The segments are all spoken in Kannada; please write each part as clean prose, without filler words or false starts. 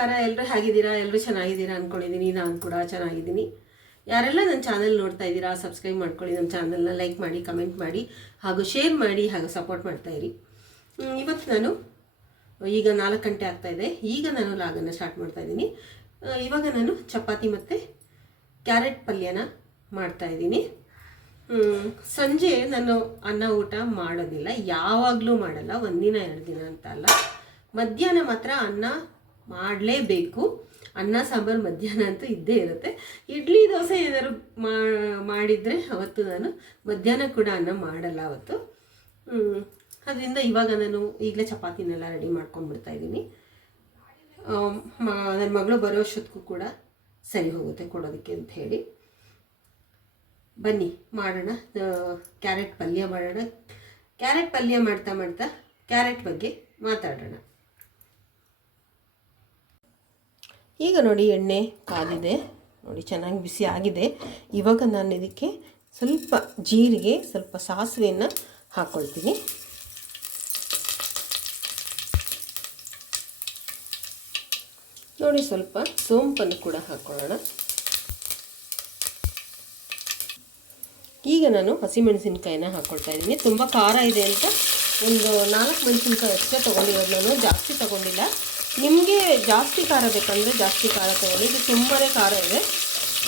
ನಮಸ್ಕಾರ. ಎಲ್ಲರೂ ಹೇಗಿದ್ದೀರಾ? ಎಲ್ಲರೂ ಚೆನ್ನಾಗಿದ್ದೀರಾ ಅಂದ್ಕೊಂಡಿದ್ದೀನಿ. ನಾನು ಕೂಡ ಚೆನ್ನಾಗಿದ್ದೀನಿ. ಯಾರೆಲ್ಲ ನನ್ನ ಚಾನಲ್ ನೋಡ್ತಾ ಇದ್ದೀರಾ, ಸಬ್ಸ್ಕ್ರೈಬ್ ಮಾಡ್ಕೊಳ್ಳಿ. ನಮ್ಮ ಚಾನಲ್ನ ಲೈಕ್ ಮಾಡಿ, ಕಮೆಂಟ್ ಮಾಡಿ, ಹಾಗೂ ಶೇರ್ ಮಾಡಿ, ಹಾಗೂ ಸಪೋರ್ಟ್ ಮಾಡ್ತಾಯಿರಿ. ಇವತ್ತು ನಾನು ಈಗ 4 ಗಂಟೆ ಆಗ್ತಾಯಿದೆ. ಈಗ ನಾನು ಲಾಗನ್ನು ಸ್ಟಾರ್ಟ್ ಮಾಡ್ತಾಯಿದ್ದೀನಿ. ಇವಾಗ ನಾನು ಚಪಾತಿ ಮತ್ತು ಕ್ಯಾರೆಟ್ ಪಲ್ಯನ ಮಾಡ್ತಾಯಿದ್ದೀನಿ. ಸಂಜೆ ನಾನು ಅನ್ನ ಊಟ ಮಾಡೋದಿಲ್ಲ, ಯಾವಾಗಲೂ ಮಾಡಲ್ಲ, ಒಂದಿನ 2 ದಿನ ಅಂತ ಅಲ್ಲ. ಮಧ್ಯಾಹ್ನ ಮಾತ್ರ ಅನ್ನ ಮಾಡಲೇಬೇಕು. ಅನ್ನ ಸಾಂಬಾರು ಮಧ್ಯಾಹ್ನ ಅಂತೂ ಇದ್ದೇ ಇರುತ್ತೆ. ಇಡ್ಲಿ ದೋಸೆ ಏನಾದ್ರು ಮಾಡಿದರೆ ಅವತ್ತು ನಾನು ಮಧ್ಯಾಹ್ನ ಕೂಡ ಅನ್ನ ಮಾಡಲ್ಲ ಅವತ್ತು. ಅದರಿಂದ ಇವಾಗ ನಾನು ಈಗಲೇ ಚಪಾತಿನೆಲ್ಲ ರೆಡಿ ಮಾಡ್ಕೊಂಡ್ಬಿಡ್ತಾ ಇದ್ದೀನಿ. ನನ್ನ ಮಗಳು ಬರೋ ಅಷ್ಟೊತ್ತಿಗೂ ಕೂಡ ಸರಿ ಹೋಗುತ್ತೆ ಕೊಡೋದಕ್ಕೆ ಅಂತ ಹೇಳಿ. ಬನ್ನಿ ಮಾಡೋಣ, ಕ್ಯಾರೆಟ್ ಪಲ್ಯ ಮಾಡೋಣ. ಕ್ಯಾರೆಟ್ ಪಲ್ಯ ಮಾಡ್ತಾ ಮಾಡ್ತಾ ಕ್ಯಾರೆಟ್ ಬಗ್ಗೆ ಮಾತಾಡೋಣ. ಈಗ ನೋಡಿ, ಎಣ್ಣೆ ಕಾದಿದೆ ನೋಡಿ, ಚೆನ್ನಾಗಿ ಬಿಸಿ ಆಗಿದೆ. ಇವಾಗ ನಾನು ಇದಕ್ಕೆ ಸ್ವಲ್ಪ ಜೀರಿಗೆ, ಸ್ವಲ್ಪ ಸಾಸಿವೆಯನ್ನು ಹಾಕ್ಕೊಳ್ತೀನಿ. ನೋಡಿ, ಸ್ವಲ್ಪ ಸೋಂಪನ್ನು ಕೂಡ ಹಾಕ್ಕೊಳ್ಳೋಣ. ಈಗ ನಾನು ಹಸಿಮೆಣಸಿನ್ಕಾಯಿನ ಹಾಕ್ಕೊಳ್ತಾ ಇದ್ದೀನಿ. ತುಂಬ ಖಾರ ಇದೆ ಅಂತ ಒಂದು 4 ಮೆಣಸಿನ್ಕಾಯಿ ಅಷ್ಟೇ ತೊಗೊಂಡಿರೋದು, ನಾನು ಜಾಸ್ತಿ ತೊಗೊಂಡಿಲ್ಲ. ನಿಮಗೆ ಜಾಸ್ತಿ ಖಾರ ಬೇಕಂದರೆ ಜಾಸ್ತಿ ಖಾರ ತೊಗೊಳ್ಳಿ. ಇದು ತುಂಬಾ ಖಾರ ಇದೆ.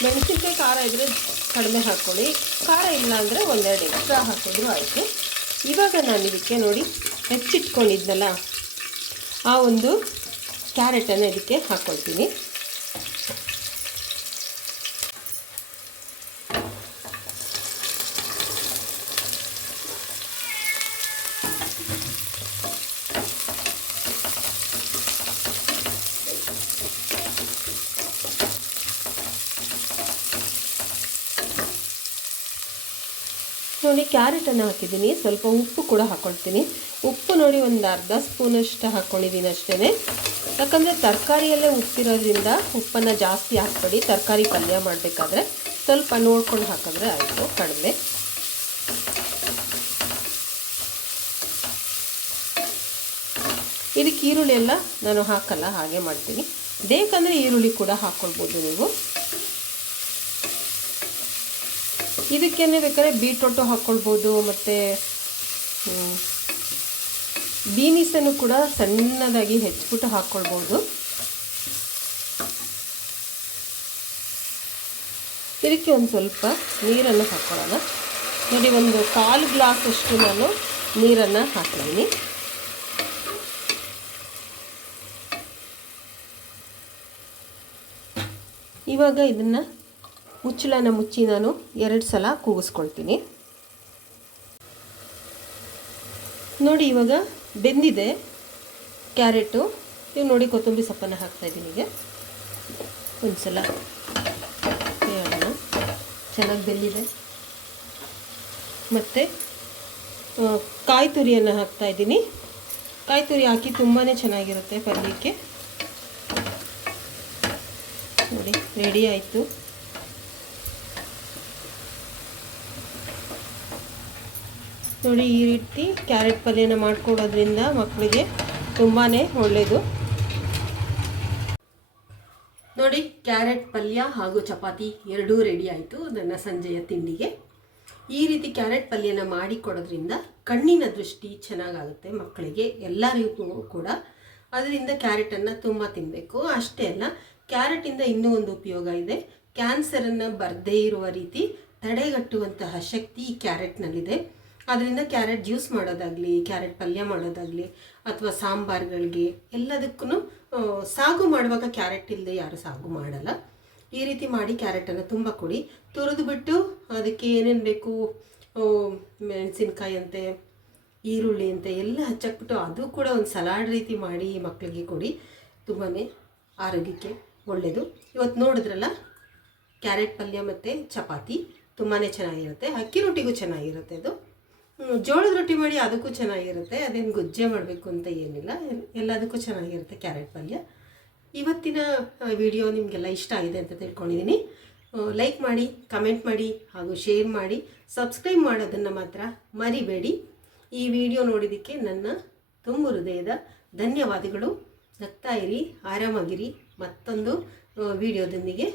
ಮೆಣಸಿನ್ಕಾಯಿ ಖಾರ ಇದ್ದರೆ ಕಡಿಮೆ ಹಾಕ್ಕೊಳ್ಳಿ, ಖಾರ ಇಲ್ಲ ಅಂದರೆ 1-2 ಎಕ್ಸ್ಟ್ರಾ ಹಾಕಿದ್ರು ಆಯಿತು. ಇವಾಗ ನಾನು ಇದಕ್ಕೆ ನೋಡಿ ಹೆಚ್ಚಿಟ್ಕೊಂಡಿದ್ನಲ್ಲ ಆ ಒಂದು ಕ್ಯಾರೆಟನ್ನು ಇದಕ್ಕೆ ಹಾಕ್ಕೊಳ್ತೀನಿ. ನೋಡಿ, ಕ್ಯಾರೆಟನ್ನು ಹಾಕಿದ್ದೀನಿ. ಸ್ವಲ್ಪ ಉಪ್ಪು ಕೂಡ ಹಾಕ್ಕೊಳ್ತೀನಿ. ಉಪ್ಪು ನೋಡಿ, ಒಂದು ಅರ್ಧ ಸ್ಪೂನಷ್ಟು ಹಾಕ್ಕೊಂಡಿದ್ದೀನಿ ಅಷ್ಟೇ. ಯಾಕಂದರೆ ತರಕಾರಿಯಲ್ಲೇ ಉಪ್ಪಿರೋದ್ರಿಂದ ಉಪ್ಪನ್ನು ಜಾಸ್ತಿ ಹಾಕ್ಬೇಡಿ. ತರಕಾರಿ ಪಲ್ಯ ಮಾಡಬೇಕಾದ್ರೆ ಸ್ವಲ್ಪ ನೋಡ್ಕೊಂಡು ಹಾಕಿದ್ರೆ ಆಯಿತು, ಕಡಿಮೆ. ಇದಕ್ಕೆ ಈರುಳ್ಳಿ ಎಲ್ಲ ನಾನು ಹಾಕಲ್ಲ, ಹಾಗೆ ಮಾಡ್ತೀನಿ. ಬೇಕಂದರೆ ಈರುಳ್ಳಿ ಕೂಡ ಹಾಕ್ಕೊಳ್ಬೋದು ನೀವು. ಇದಕ್ಕೇನೆ ಬೇಕಾದ್ರೆ ಬೀಟ್ರೋಟು ಹಾಕ್ಕೊಳ್ಬೋದು, ಮತ್ತು ಬೀನಿಸನ್ನು ಕೂಡ ಸಣ್ಣದಾಗಿ ಹೆಚ್ಚಿಬಿಟ್ಟು ಹಾಕ್ಕೊಳ್ಬೋದು. ಇದಕ್ಕೆ ಒಂದು ಸ್ವಲ್ಪ ನೀರನ್ನು ಹಾಕ್ಕೊಳ್ಳೋಣ. ನೋಡಿ, ಒಂದು 1/4 ಗ್ಲಾಸಷ್ಟು ನಾನು ನೀರನ್ನು ಹಾಕಿದ್ದೀನಿ. ಇವಾಗ ಇದನ್ನು ಮುಚ್ಚಳನ ಮುಚ್ಚಿ ನಾನು 2 ಸಲ ಕೂಗಿಸ್ಕೊಳ್ತೀನಿ. ನೋಡಿ, ಇವಾಗ ಬೆಂದಿದೆ ಕ್ಯಾರೆಟು. ನೀವು ನೋಡಿ, ಕೊತ್ತಂಬರಿ ಸೊಪ್ಪನ್ನು ಹಾಕ್ತಾಯಿದ್ದೀನಿ. ಈಗ ಒಂದು ಸಲ ಹೇಳೋಣ, ಚೆನ್ನಾಗಿ ಬೆಂದಿದೆ. ಮತ್ತು ಕಾಯಿ ತುರಿಯನ್ನು ಹಾಕ್ತಾಯಿದ್ದೀನಿ. ಕಾಯಿ ತುರಿ ಹಾಕಿ ತುಂಬಾ ಚೆನ್ನಾಗಿರುತ್ತೆ ಪಲ್ಯಕ್ಕೆ. ನೋಡಿ, ರೆಡಿ ಆಯಿತು. ನೋಡಿ, ಈ ರೀತಿ ಕ್ಯಾರೆಟ್ ಪಲ್ಯನ ಮಾಡಿಕೊಡೋದ್ರಿಂದ ಮಕ್ಕಳಿಗೆ ತುಂಬಾ ಒಳ್ಳೆಯದು. ನೋಡಿ, ಕ್ಯಾರೆಟ್ ಪಲ್ಯ ಹಾಗೂ ಚಪಾತಿ ಎರಡೂ ರೆಡಿ ಆಯಿತು ನನ್ನ ಸಂಜೆಯ ತಿಂಡಿಗೆ. ಈ ರೀತಿ ಕ್ಯಾರೆಟ್ ಪಲ್ಯನ ಮಾಡಿಕೊಡೋದ್ರಿಂದ ಕಣ್ಣಿನ ದೃಷ್ಟಿ ಚೆನ್ನಾಗಾಗುತ್ತೆ ಮಕ್ಕಳಿಗೆ, ಎಲ್ಲರಿಗೂ ಕೂಡ. ಅದರಿಂದ ಕ್ಯಾರೆಟನ್ನು ತುಂಬ ತಿನ್ನಬೇಕು. ಅಷ್ಟೇ ಅಲ್ಲ, ಕ್ಯಾರೆಟಿಂದ ಇನ್ನೂ ಒಂದು ಉಪಯೋಗ ಇದೆ. ಕ್ಯಾನ್ಸರನ್ನು ಬರದೇ ಇರುವ ರೀತಿ ತಡೆಗಟ್ಟುವಂತಹ ಶಕ್ತಿ ಈ ಕ್ಯಾರೆಟ್ನಲ್ಲಿದೆ. ಅದರಿಂದ ಕ್ಯಾರೆಟ್ ಜ್ಯೂಸ್ ಮಾಡೋದಾಗಲಿ, ಕ್ಯಾರೆಟ್ ಪಲ್ಯ ಮಾಡೋದಾಗಲಿ, ಅಥವಾ ಸಾಂಬಾರುಗಳಿಗೆ ಎಲ್ಲದಕ್ಕೂ ಸಾಗು ಮಾಡುವಾಗ ಕ್ಯಾರೆಟ್ ಇಲ್ಲದೆ ಯಾರು ಸಾಗು ಮಾಡಲ್ಲ. ಈ ರೀತಿ ಮಾಡಿ ಕ್ಯಾರೆಟನ್ನು ತುಂಬ ಕೊಡಿ. ತುರಿದು ಬಿಟ್ಟು ಅದಕ್ಕೆ ಏನೇನು ಬೇಕು, ಮೆಣಸಿನ್ಕಾಯಿ ಅಂತೆ, ಈರುಳ್ಳಿ ಅಂತೆ ಎಲ್ಲ ಹಚ್ಚಾಕ್ಬಿಟ್ಟು ಅದು ಕೂಡ ಒಂದು ಸಲಾಡ್ ರೀತಿ ಮಾಡಿ ಮಕ್ಕಳಿಗೆ ಕೊಡಿ. ತುಂಬಾ ಆರೋಗ್ಯಕ್ಕೆ ಒಳ್ಳೆಯದು. ಇವತ್ತು ನೋಡಿದ್ರಲ್ಲ, ಕ್ಯಾರೆಟ್ ಪಲ್ಯ ಮತ್ತು ಚಪಾತಿ ತುಂಬಾ ಚೆನ್ನಾಗಿರುತ್ತೆ. ಅಕ್ಕಿ ರೊಟ್ಟಿಗೂ ಚೆನ್ನಾಗಿರುತ್ತೆ. ಅದು ಜೋಳದ ರೊಟ್ಟಿ ಮಾಡಿ ಅದಕ್ಕೂ ಚೆನ್ನಾಗಿರುತ್ತೆ. ಅದೇನು ಗೊಜ್ಜೆ ಮಾಡಬೇಕು ಅಂತ ಏನಿಲ್ಲ, ಎಲ್ಲದಕ್ಕೂ ಚೆನ್ನಾಗಿರುತ್ತೆ ಕ್ಯಾರೆಟ್ ಪಲ್ಯ. ಇವತ್ತಿನ ವಿಡಿಯೋ ನಿಮಗೆಲ್ಲ ಇಷ್ಟ ಆಗಿದೆ ಅಂತ ತಿಳ್ಕೊಂಡಿದ್ದೀನಿ. ಲೈಕ್ ಮಾಡಿ, ಕಮೆಂಟ್ ಮಾಡಿ, ಹಾಗೂ ಶೇರ್ ಮಾಡಿ. ಸಬ್ಸ್ಕ್ರೈಬ್ ಮಾಡೋದನ್ನು ಮಾತ್ರ ಮರಿಬೇಡಿ. ಈ ವಿಡಿಯೋ ನೋಡಿದ್ದಕ್ಕೆ ನನ್ನ ತುಂಬ ಹೃದಯದ ಧನ್ಯವಾದಗಳು. ನಗ್ತಾ ಇರಿ, ಆರಾಮಾಗಿರಿ. ಮತ್ತೊಂದು ವಿಡಿಯೋದೊಂದಿಗೆ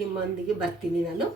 ನಿಮ್ಮೊಂದಿಗೆ ಬರ್ತೀನಿ ನಾನು.